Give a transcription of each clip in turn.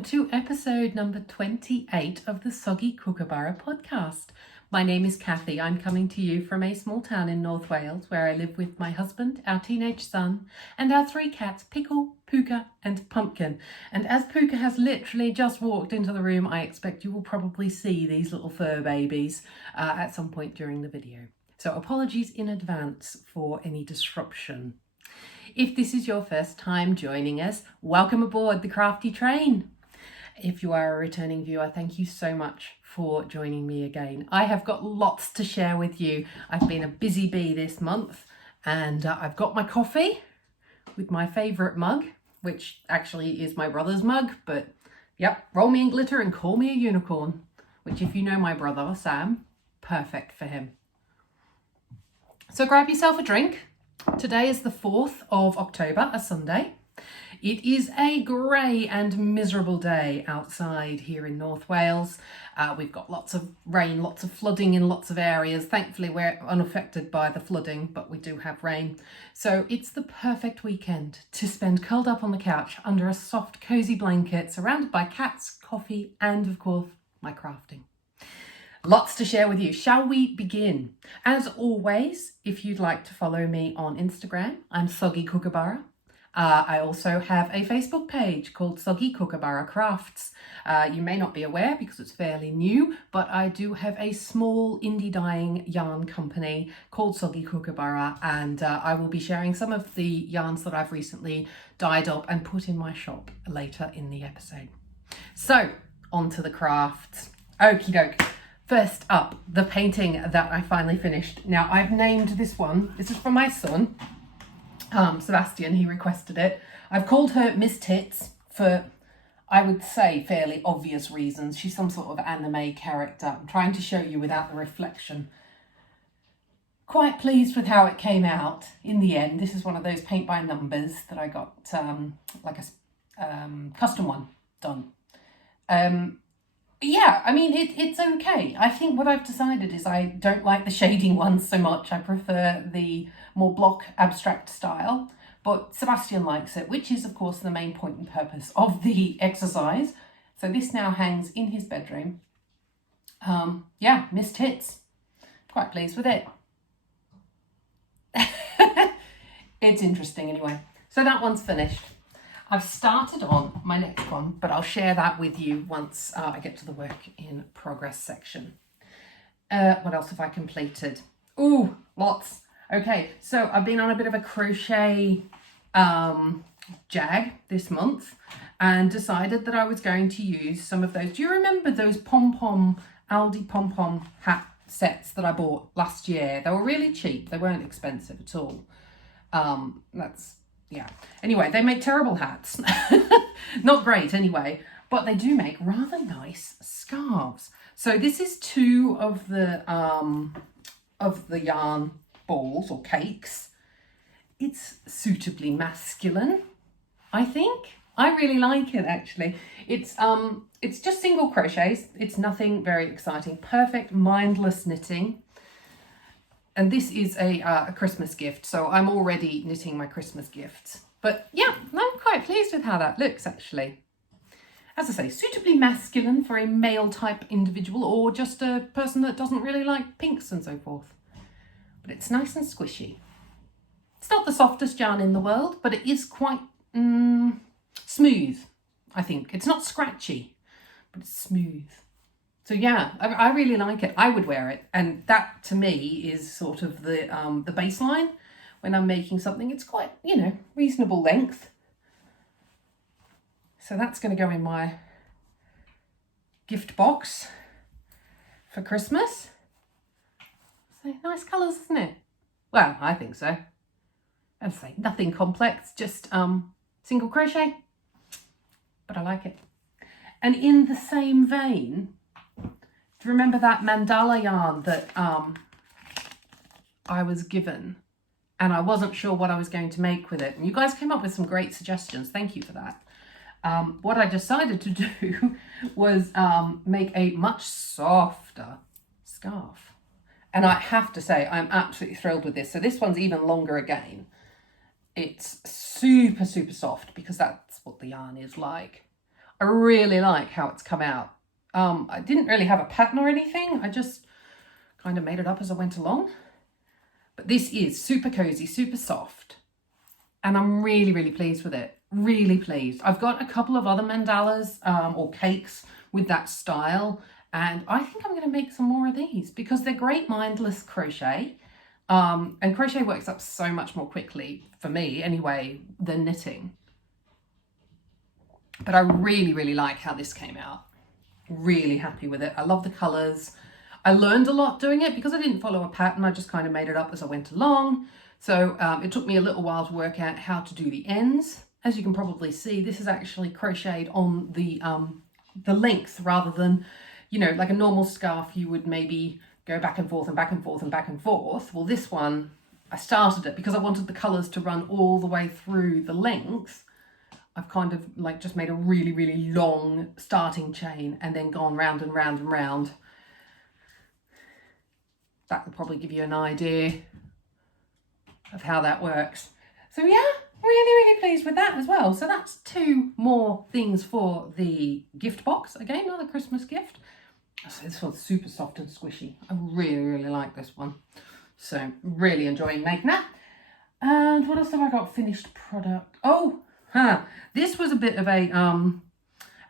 welcome to episode number 28 of the Soggy Kookaburra podcast. My name is Kathy. I'm coming to you from a small town in North Wales where I live with my husband, our teenage son, and our three cats, Pickle, Puka, and Pumpkin. And as Puka has literally just walked into the room, I expect you will probably see these little fur babies at some point during the video. So apologies in advance for any disruption. If this is your first time joining us, welcome aboard the crafty train. If you are a returning viewer, thank you so much for joining me again. I have got lots to share with you. I've been a busy bee this month, and I've got my coffee with my favourite mug, which actually is my brother's mug, but yep, roll me in glitter and call me a unicorn, which if you know my brother, Sam, perfect for him. So grab yourself a drink. Today is the 4th of October, a Sunday. It is a grey and miserable day outside here in North Wales. We've got lots of rain, lots of flooding in lots of areas. Thankfully, we're unaffected by the flooding, but we do have rain. So it's the perfect weekend to spend curled up on the couch under a soft, cosy blanket, surrounded by cats, coffee, and of course, my crafting. Lots to share with you. Shall we begin? As always, if you'd like to follow me on Instagram, I'm Soggy Kookaburra. I also have a Facebook page called Soggy Kookaburra Crafts. You may not be aware because it's fairly new, but I do have a small indie dyeing yarn company called Soggy Kookaburra, and I will be sharing some of the yarns that I've recently dyed up and put in my shop later in the episode. So, on to the crafts. Okie doke. First up, the painting that I finally finished. Now, I've named this one. This is from my son, Sebastian. He requested it. I've called her Miss Tits for, I would say, fairly obvious reasons. She's some sort of anime character. I'm trying to show you without the reflection. Quite pleased with how it came out in the end. This is one of those paint by numbers that I got, like a custom one done. Yeah, I mean, it's okay. I think what I've decided is I don't like the shading ones so much. I prefer the more block abstract style, but Sebastian likes it, which is, of course, the main point and purpose of the exercise. So this now hangs in his bedroom. Yeah, Miss Tits. Quite pleased with it. It's interesting anyway. So that one's finished. I've started on my next one, but I'll share that with you once I get to the work in progress section. What else have I completed? Ooh, lots. Okay, so I've been on a bit of a crochet jag this month and decided that I was going to use some of those. Do you remember those Aldi pom-pom hat sets that I bought last year? They were really cheap. They weren't expensive at all. Yeah. Anyway, they make terrible hats. Not great anyway, but they do make rather nice scarves. So this is two of the yarn balls or cakes. It's suitably masculine, I think. I really like it actually. It's just single crochets. It's nothing very exciting. Perfect mindless knitting. And this is a Christmas gift, so I'm already knitting my Christmas gifts. But yeah, I'm quite pleased with how that looks, actually. As I say, suitably masculine for a male-type individual or just a person that doesn't really like pinks and so forth. But it's nice and squishy. It's not the softest yarn in the world, but it is quite smooth, I think. It's not scratchy, but it's smooth. So yeah, I really like it. I would wear it. And that to me is sort of the baseline when I'm making something. It's quite, reasonable length. So that's going to go in my gift box for Christmas. So nice colours, isn't it? Well, I think so. I'd say nothing complex, just single crochet. But I like it. And in the same vein, do you remember that mandala yarn that I was given and I wasn't sure what I was going to make with it? And you guys came up with some great suggestions. Thank you for that. What I decided to do was make a much softer scarf. And I have to say, I'm absolutely thrilled with this. So this one's even longer again. It's super, super soft because that's what the yarn is like. I really like how it's come out. I didn't really have a pattern or anything. I just kind of made it up as I went along. But this is super cozy, super soft. And I'm really, really pleased with it. Really pleased. I've got a couple of other mandalas or cakes with that style. And I think I'm going to make some more of these because they're great mindless crochet. And crochet works up so much more quickly, for me anyway, than knitting. But I really, really like how this came out. Really happy with it. I love the colours. I learned a lot doing it because I didn't follow a pattern. I just kind of made it up as I went along. So it took me a little while to work out how to do the ends. As you can probably see, this is actually crocheted on the length rather than, you know, like a normal scarf, you would maybe go back and forth and back and forth and back and forth. Well, this one, I started it because I wanted the colours to run all the way through the length. I've kind of like just made a really, really long starting chain and then gone round and round and round. That will probably give you an idea of how that works. So yeah, really, really pleased with that as well. So that's 2 more things for the gift box. Again, another Christmas gift. So this one's super soft and squishy. I really, really like this one. So really enjoying making that. And what else have I got? Finished product. Oh, this was a bit of a,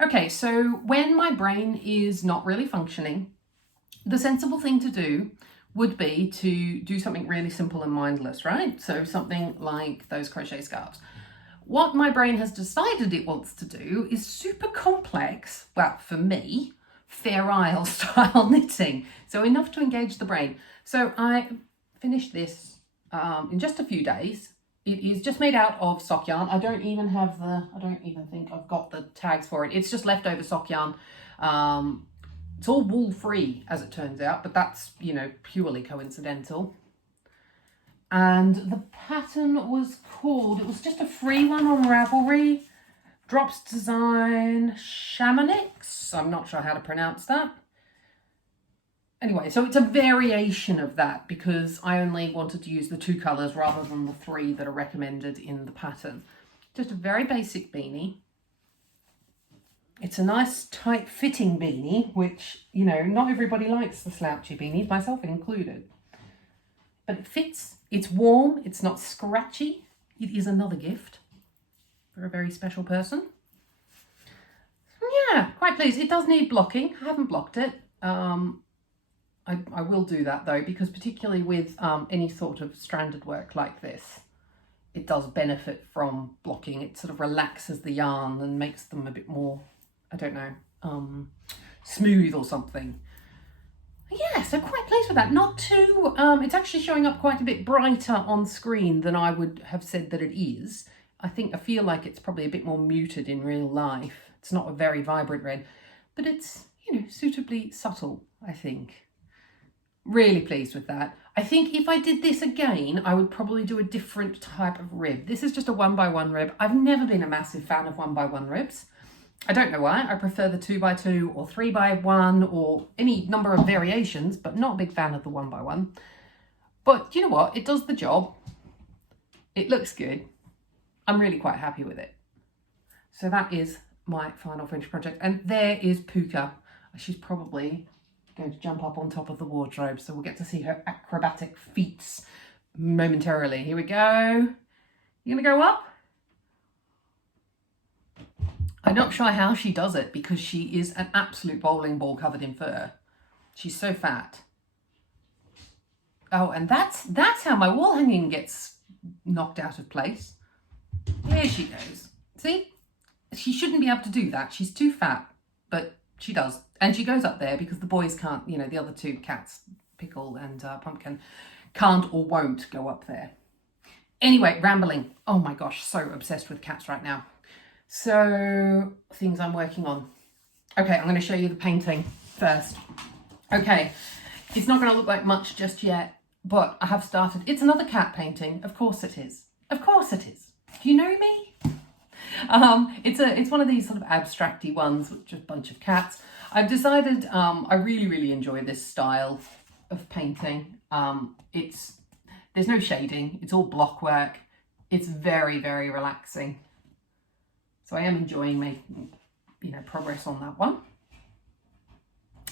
okay, so when my brain is not really functioning, the sensible thing to do would be to do something really simple and mindless, right? So something like those crochet scarves. What my brain has decided it wants to do is super complex, well, for me, Fair Isle style knitting. So enough to engage the brain. So I finished this in just a few days. It is just made out of sock yarn. I don't even think I've got the tags for it. It's just leftover sock yarn. It's all wool free as it turns out, but that's, you know, purely coincidental. And the pattern was called, it was just a free one on Ravelry, Drops Design Chamonix. I'm not sure how to pronounce that. Anyway, so it's a variation of that because I only wanted to use the 2 colours rather than the 3 that are recommended in the pattern. Just a very basic beanie. It's a nice tight fitting beanie, which, you know, not everybody likes the slouchy beanies, myself included. But it fits, it's warm, it's not scratchy. It is another gift for a very special person. Yeah, quite pleased. It does need blocking. I haven't blocked it. I will do that though, because particularly with any sort of stranded work like this, it does benefit from blocking. It sort of relaxes the yarn and makes them a bit more, I don't know, smooth or something. Yeah, so quite pleased with that. Not too, it's actually showing up quite a bit brighter on screen than I would have said that it is. I feel like it's probably a bit more muted in real life. It's not a very vibrant red, but it's, you know, suitably subtle, I think. Really pleased with that. I think if I did this again, I would probably do a different type of rib. This is just a 1x1 rib. I've never been a massive fan of 1x1 ribs. I don't know why. I prefer the 2x2 or 3x1 or any number of variations, but not a big fan of the 1x1. But you know what? It does the job. It looks good. I'm really quite happy with it. So that is my final finished project. And there is Puka. She's probably going to jump up on top of the wardrobe, so we'll get to see her acrobatic feats momentarily. Here we go. You gonna go up? I'm not sure how she does it because she is an absolute bowling ball covered in fur. She's so fat. Oh, and that's how my wall hanging gets knocked out of place. Here she goes. See? She shouldn't be able to do that. She's too fat, but she does. And she goes up there because the boys can't, you know, the other 2 cats, Pickle and Pumpkin, can't or won't go up there. Anyway, rambling. Oh my gosh, so obsessed with cats right now. So, things I'm working on. Okay, I'm going to show you the painting first. Okay, it's not going to look like much just yet, but I have started. It's another cat painting. Of course it is. Of course it is. Do you know me? It's one of these sort of abstracty ones with just a bunch of cats. I've decided I really, really enjoy this style of painting. There's no shading. It's all block work. It's very, very relaxing. So I am enjoying progress on that one.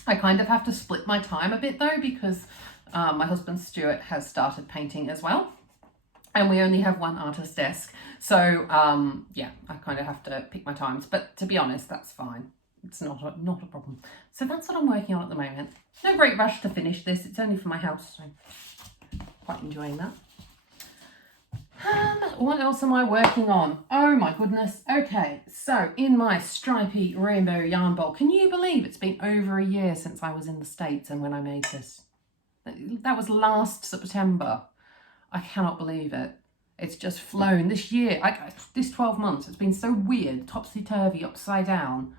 I kind of have to split my time a bit though, because my husband Stuart has started painting as well, and we only have one artist desk. So yeah, I kind of have to pick my times, but to be honest, that's fine. It's not a problem. So that's what I'm working on at the moment. No great rush to finish this. It's only for my house, so quite enjoying that. What else am I working on? Oh my goodness. Okay, so in my stripy rainbow yarn bowl, can you believe it's been over a year since I was in the States and when I made this? That was last September. I cannot believe it. It's just flown this year. This 12 months, it's been so weird, topsy-turvy, upside down.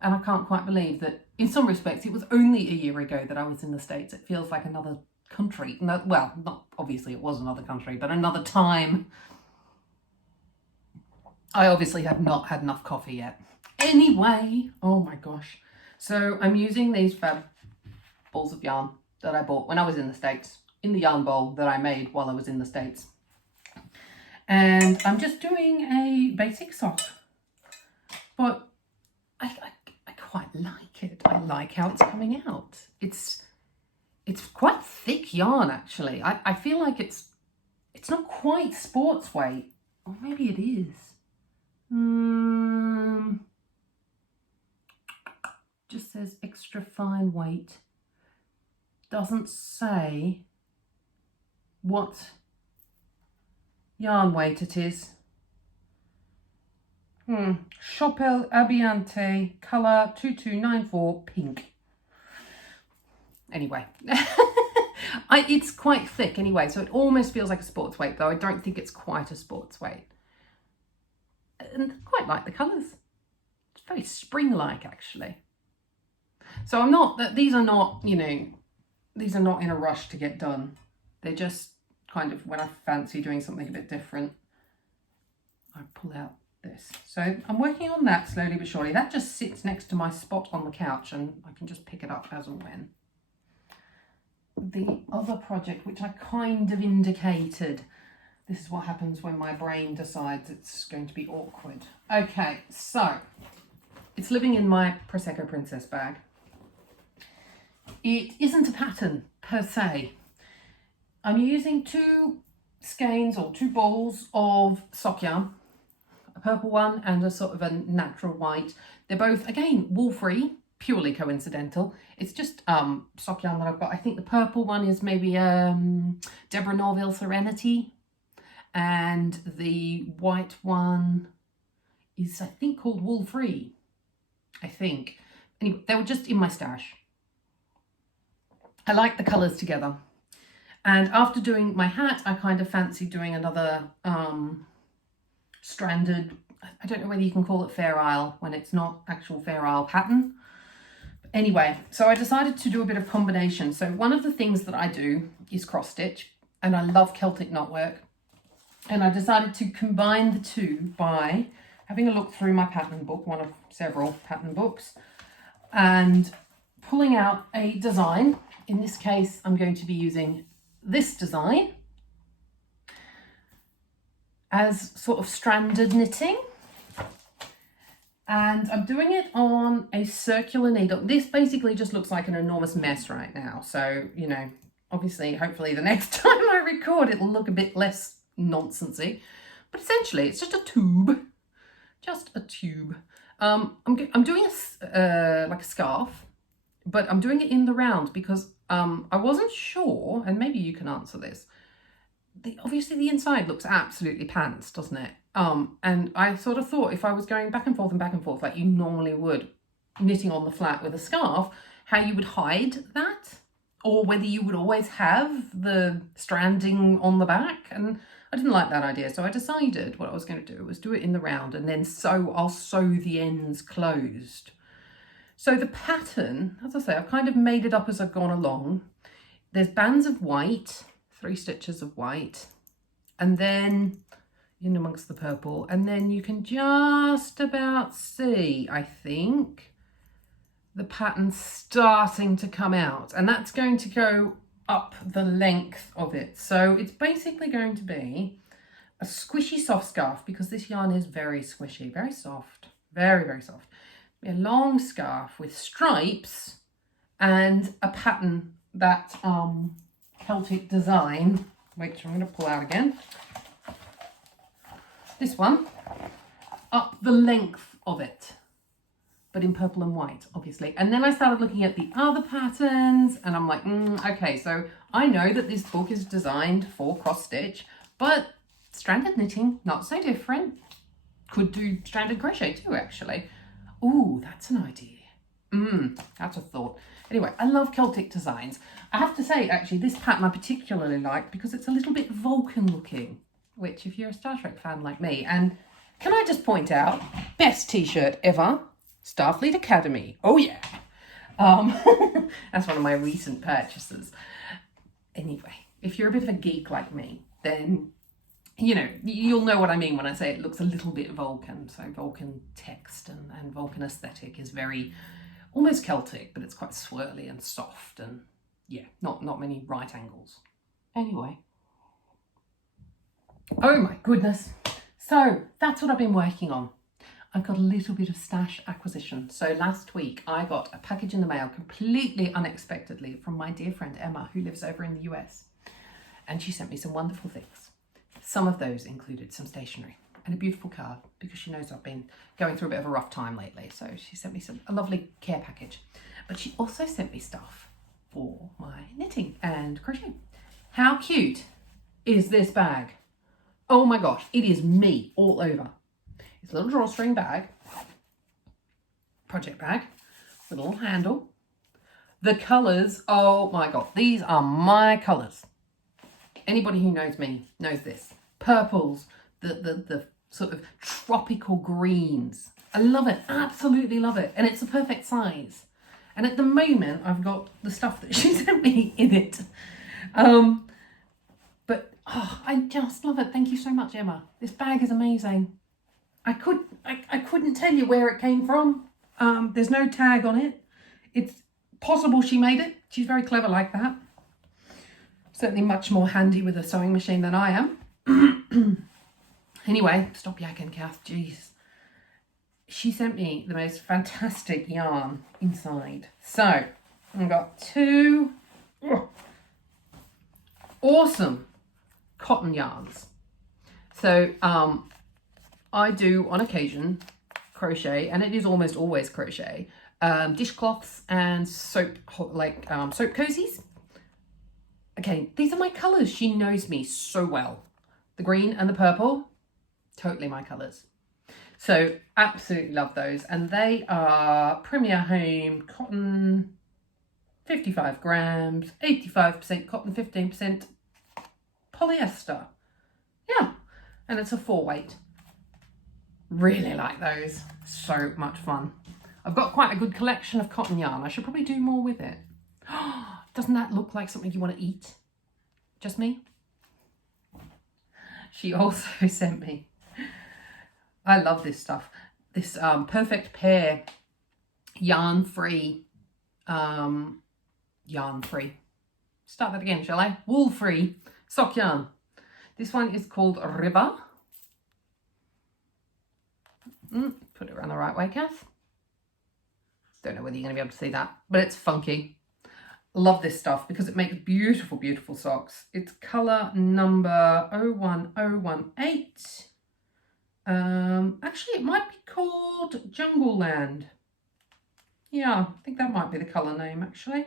And I can't quite believe that in some respects, it was only a year ago that I was in the States. It feels like another country. No, well, not obviously it was another country, but another time. I obviously have not had enough coffee yet. Anyway, oh my gosh. So I'm using these fab balls of yarn that I bought when I was in the States, in the yarn bowl that I made while I was in the States. And I'm just doing a basic sock, but I quite like it. I like how it's coming out. It's quite thick yarn, actually. I feel like it's not quite sports weight, or maybe it is. Just says extra fine weight. Doesn't say what yarn weight it is. Chopel Abiante, colour 2294, pink. Anyway, it's quite thick anyway, so it almost feels like a sports weight, though I don't think it's quite a sports weight. And I quite like the colours. It's very spring-like, actually. So I'm not, these are not, these are not in a rush to get done. They're just kind of when I fancy doing something a bit different, I pull out this. So I'm working on that slowly but surely. That just sits next to my spot on the couch and I can just pick it up as and when. The other project, which I kind of indicated, this is what happens when my brain decides it's going to be awkward. Okay, so it's living in my Prosecco Princess bag. It isn't a pattern per se. I'm using 2 skeins or 2 balls of sock yarn, a purple one and a sort of a natural white. They're both, again, wool-free, purely coincidental. It's just sock yarn that I've got. I think the purple one is maybe Deborah Norville Serenity, and the white one is, I think, called Wool-Free, I think. Anyway, they were just in my stash. I like the colours together. And after doing my hat, I kind of fancy doing another stranded, I don't know whether you can call it Fair Isle when it's not actual Fair Isle pattern. But anyway, so I decided to do a bit of combination. So one of the things that I do is cross stitch, and I love Celtic knotwork. And I decided to combine the two by having a look through my pattern book, one of several pattern books, and pulling out a design. In this case, I'm going to be using this design as sort of stranded knitting, and I'm doing it on a circular needle. This basically just looks like an enormous mess right now, so obviously hopefully the next time I record it'll look a bit less nonsensy, but essentially it's just a tube. I'm doing like a scarf, but I'm doing it in the round because I wasn't sure, and maybe you can answer this. Obviously the inside looks absolutely pants, doesn't it? And I sort of thought if I was going back and forth like you normally would, knitting on the flat with a scarf, how you would hide that, or whether you would always have the stranding on the back. And I didn't like that idea, so I decided what I was going to do was do it in the round, and then I'll sew the ends closed. So the pattern, as I say, I've kind of made it up as I've gone along. There's bands of white, 3 stitches of white, and then in amongst the purple, and then you can just about see, I think, the pattern starting to come out, and that's going to go up the length of it. So it's basically going to be a squishy soft scarf, because this yarn is very squishy, very soft, very, very soft. a long scarf with stripes and a pattern, that Celtic design, which I'm going to pull out again. This one, up the length of it, but in purple and white, obviously. And then I started looking at the other patterns and I'm like, okay, so I know that this book is designed for cross stitch, but stranded knitting, not so different. Could do stranded crochet too, actually. Ooh, that's an idea. That's a thought. Anyway, I love Celtic designs. I have to say, actually, this pattern I particularly like because it's a little bit Vulcan looking, which if you're a Star Trek fan like me, and can I just point out, best t-shirt ever, Starfleet Academy. Oh yeah. That's one of my recent purchases. Anyway, if you're a bit of a geek like me, then you know, you'll know what I mean when I say it looks a little bit Vulcan. So Vulcan text and Vulcan aesthetic is very almost Celtic, but it's quite swirly and soft and yeah, not many right angles. Anyway. Oh my goodness. So that's what I've been working on. I've got a little bit of stash acquisition. So last week I got a package in the mail completely unexpectedly from my dear friend Emma, who lives over in the US. And she sent me some wonderful things. Some of those included some stationery and a beautiful card because she knows I've been going through a bit of a rough time lately. So she sent me a lovely care package. But she also sent me stuff for my knitting and crochet. How cute is this bag? Oh my gosh, it is me all over. It's a little drawstring bag, project bag, with a little handle. The colours, oh my god, these are my colours. Anybody who knows me knows this. Purples, the sort of tropical greens. I love it, absolutely love it. And it's a perfect size. And at the moment, I've got the stuff that she sent me in it. But oh, I just love it. Thank you so much, Emma. This bag is amazing. I couldn't tell you where it came from. There's no tag on it. It's possible she made it. She's very clever like that. Certainly much more handy with a sewing machine than I am. Anyway, stop yakking, Kath. Jeez. She sent me the most fantastic yarn inside. So, I've got two awesome cotton yarns. So, I do on occasion crochet, and it is almost always crochet, dishcloths and soap cozies. Okay, these are my colours. She knows me so well. The green and the purple, totally my colours. So absolutely love those. And they are Premier Home cotton, 55 grams, 85% cotton, 15% polyester. Yeah, and it's a 4-weight. Really like those. So much fun. I've got quite a good collection of cotton yarn. I should probably do more with it. Doesn't that look like something you want to eat? Just me? She also sent me, I love this stuff, this Perfect Pair yarn-free, start that again, shall I? Wool-free sock yarn. This one is called River. Put it around the right way, Kath. Don't know whether you're going to be able to see that, but it's funky. Love this stuff because it makes beautiful, beautiful socks. It's colour number 01018. Actually, it might be called Jungle Land. Yeah, I think that might be the colour name, actually.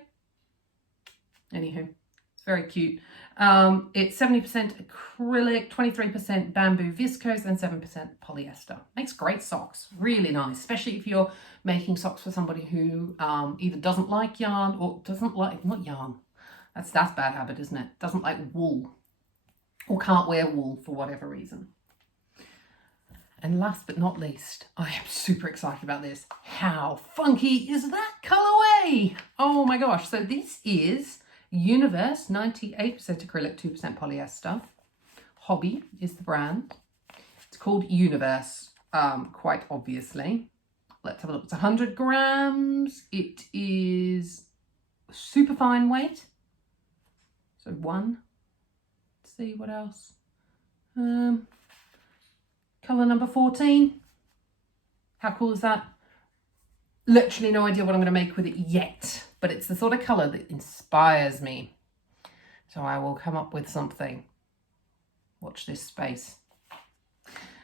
Anywho, it's very cute. It's 70% acrylic, 23% bamboo viscose, and 7% polyester. Makes great socks. Really nice, especially if you're making socks for somebody who either doesn't like yarn or doesn't like, not yarn. That's bad habit, isn't it? Doesn't like wool or can't wear wool for whatever reason. And last but not least, I am super excited about this. How funky is that colourway? Oh my gosh. So this is Universe, 98% acrylic, 2% polyester. Hobby is the brand. It's called Universe, quite obviously. Let's have a look. It's 100 grams. It is super fine weight. So one. Let's see what else. Colour number 14. How cool is that? Literally no idea what I'm going to make with it yet, but it's the sort of colour that inspires me. So I will come up with something. Watch this space.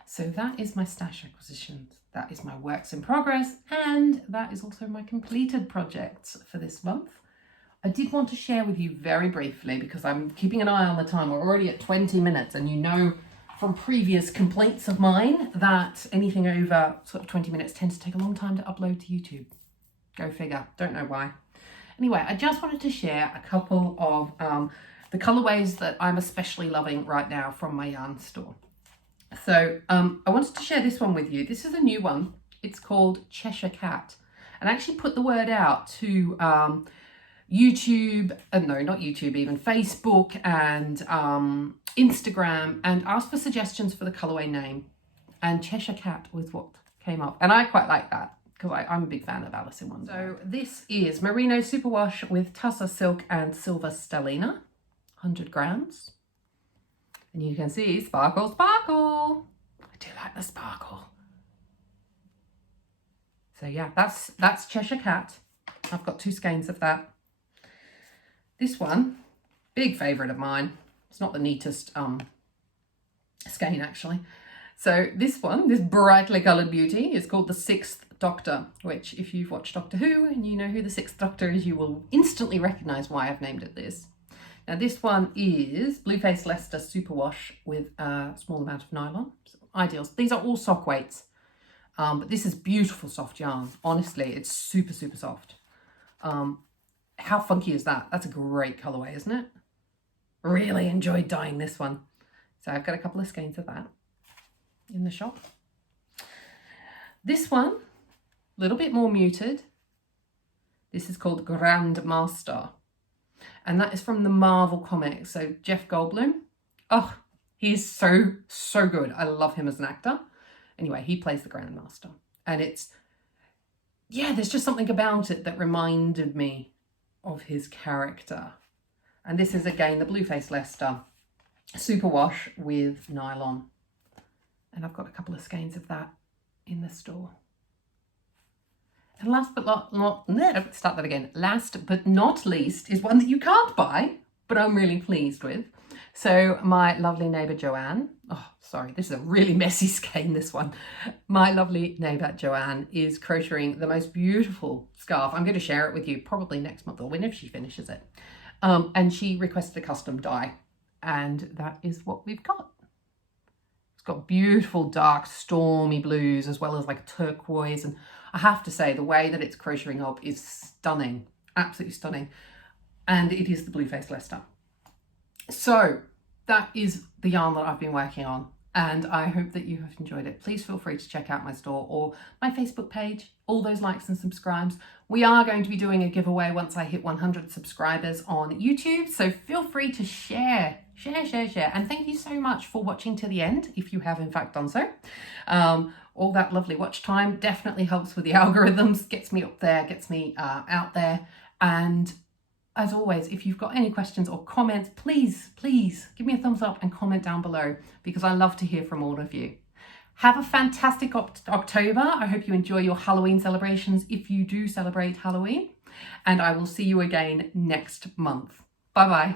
So that is my stash acquisitions. That is my works in progress, and that is also my completed projects for this month. I did want to share with you very briefly, because I'm keeping an eye on the time. We're already at 20 minutes, and you know from previous complaints of mine that anything over sort of 20 minutes tends to take a long time to upload to YouTube. Go figure. Don't know why. Anyway, I just wanted to share a couple of the colorways that I'm especially loving right now from my yarn store. So I wanted to share this one with you. This is a new one. It's called Cheshire Cat. And I actually put the word out to YouTube, no, not YouTube even, Facebook and Instagram, and asked for suggestions for the colorway name. And Cheshire Cat was what came up. And I quite like that, because I'm a big fan of Alice in Wonderland. So this is Merino Superwash with Tussar Silk and Silver Stellina, 100 grams. And you can see sparkle, sparkle. I do like the sparkle. So yeah, that's Cheshire Cat. I've got 2 skeins of that. This one, big favourite of mine. It's not the neatest skein actually. So this one, this brightly coloured beauty, is called the Sixth Doctor, which if you've watched Doctor Who and you know who the Sixth Doctor is, you will instantly recognise why I've named it this. Now this one is Blueface Leicester Superwash with a small amount of nylon. So ideals. These are all sock weights, but this is beautiful soft yarn. Honestly, it's super, super soft. How funky is that? That's a great colourway, isn't it? Really enjoyed dyeing this one. So I've got a couple of skeins of that in the shop. This one, a little bit more muted. This is called Grand Master. And that is from the Marvel comics. So Jeff Goldblum, oh, he is so, so good. I love him as an actor. Anyway, he plays the Grandmaster. And it's, yeah, there's just something about it that reminded me of his character. And this is, again, the Blueface Leicester Superwash with nylon. And I've got a couple of skeins of that in the store. And last but not least is one that you can't buy, but I'm really pleased with. So my lovely neighbour Joanne, oh, sorry, this is a really messy skein, this one. My lovely neighbour Joanne is crocheting the most beautiful scarf. I'm going to share it with you probably next month or whenever she finishes it. And she requested a custom dye, and that is what we've got. It's got beautiful dark stormy blues as well as like turquoise, and I have to say the way that it's crocheting up is stunning, absolutely stunning. And it is the Blueface Leicester. So that is the yarn that I've been working on, and I hope that you have enjoyed it. Please feel free to check out my store or my Facebook page, all those likes and subscribes. We are going to be doing a giveaway once I hit 100 subscribers on YouTube, so feel free to share. And thank you so much for watching to the end, if you have in fact done so. All that lovely watch time definitely helps with the algorithms, gets me up there, gets me out there. And as always, if you've got any questions or comments, please give me a thumbs up and comment down below, because I love to hear from all of you. Have a fantastic October. I hope you enjoy your Halloween celebrations if you do celebrate Halloween. And I will see you again next month. Bye-bye.